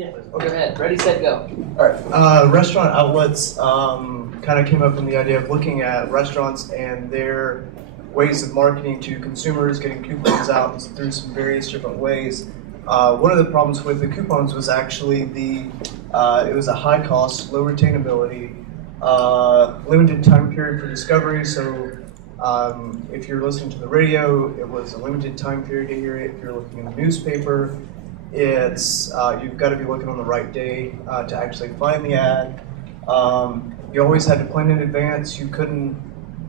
Yeah, go ahead. Ready, set, go. All right. Restaurant outlets kind of came up with the idea of looking at restaurants and their ways of marketing to consumers, getting coupons out through some various different ways. One of the problems with the coupons was actually it was a high cost, low retainability, limited time period for discovery. So if you're listening to the radio, it was a limited time period to hear it. If you're looking in the newspaper, it's you've got to be looking on the right day to actually find the ad. You always had to plan in advance. You couldn't,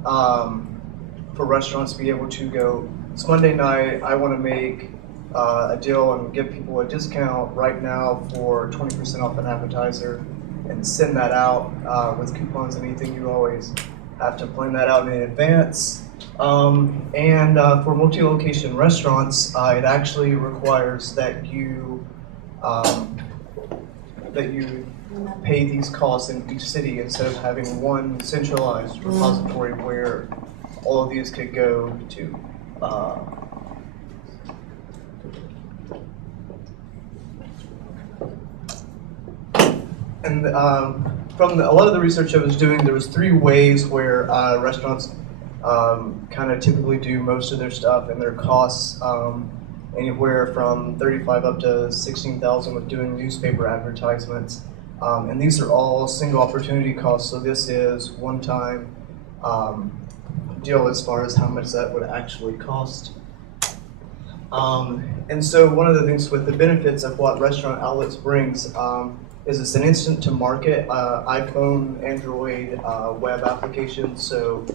for restaurants, be able to go, it's Monday night, I want to make a deal and give people a discount right now for 20% off an appetizer and send that out with coupons and anything. You always have to plan that out in advance. And for multi-location restaurants, it actually requires that you pay these costs in each city instead of having one centralized repository where all of these could go to. And from a lot of the research I was doing, there was 3 ways where restaurants kind of typically do most of their stuff, and their costs anywhere from 35 up to 16,000 with doing newspaper advertisements. And these are all single opportunity costs, so this is one-time deal as far as how much that would actually cost. And so one of the things with the benefits of what Restaurant Outlets brings is it's an instant to market iPhone, Android, web application, so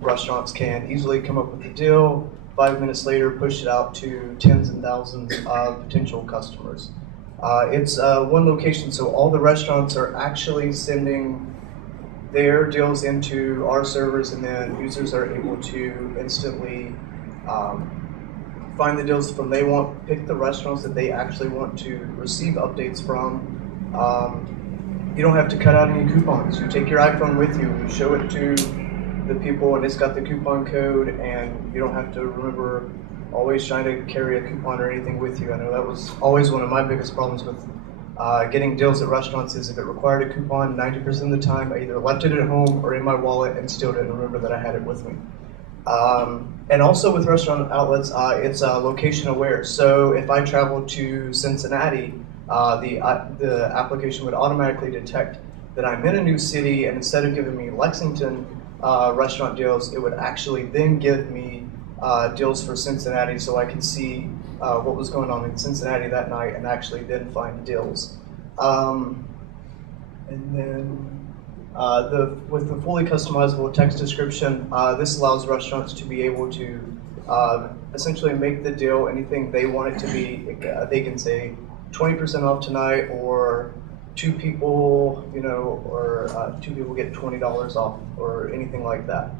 restaurants can easily come up with a deal, 5 minutes later push it out to tens and thousands of potential customers. It's one location, so all the restaurants are actually sending their deals into our servers, and then users are able to instantly find the deals from they want, pick the restaurants that they actually want to receive updates from. You don't have to cut out any coupons. You take your iPhone with you, you show it to the people, and it's got the coupon code, and you don't have to remember always trying to carry a coupon or anything with you. I know that was always one of my biggest problems with getting deals at restaurants is if it required a coupon, 90% of the time I either left it at home or in my wallet and still didn't remember that I had it with me. And also with Restaurant Outlets, it's location aware. So if I travel to Cincinnati, the application would automatically detect that I'm in a new city, and instead of giving me Lexington restaurant deals, it would actually then give me deals for Cincinnati, so I could see what was going on in Cincinnati that night and actually then find deals. And then with the fully customizable text description, this allows restaurants to be able to essentially make the deal anything they want it to be. They can say 20% off tonight, or 2 people, or 2 people get $20 off, or anything like that.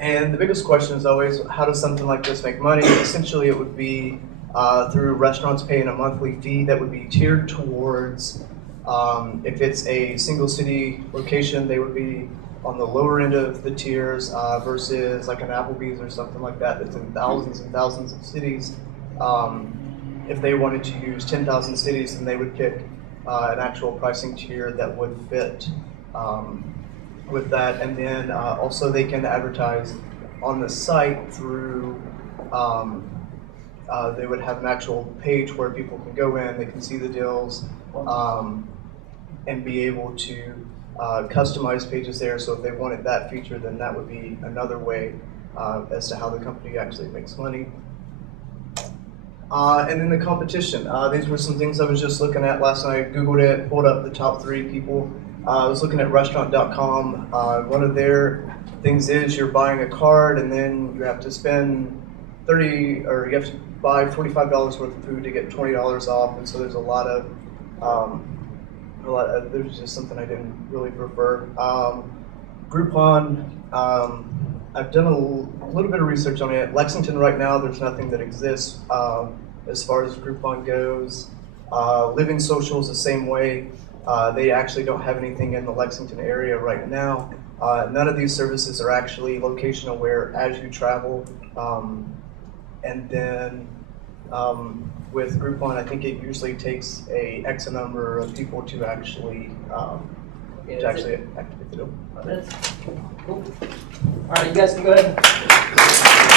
And the biggest question is always, how does something like this make money? Essentially, it would be through restaurants paying a monthly fee that would be tiered towards, if it's a single city location, they would be on the lower end of the tiers versus like an Applebee's or something like that that's in thousands and thousands of cities. If they wanted to use 10,000 cities, then they would pick an actual pricing tier that would fit with that. And then also they can advertise on the site through, they would have an actual page where people can go in, they can see the deals, and be able to customize pages there. So if they wanted that feature, then that would be another way as to how the company actually makes money. And then the competition. These were some things I was just looking at last night. Googled it, pulled up the top 3 people. I was looking at restaurant.com. One of their things is you're buying a card, and then you have to spend you have to buy $45 worth of food to get $20 off. And so there's a lot of there's just something I didn't really prefer. Groupon. I've done a little bit of research on it. Lexington right now, there's nothing that exists as far as Groupon goes. Living Social is the same way. They actually don't have anything in the Lexington area right now. None of these services are actually location aware as you travel. And then With Groupon, I think it usually takes a X number of people to actually activate the deal. Cool. All right, you guys can go ahead.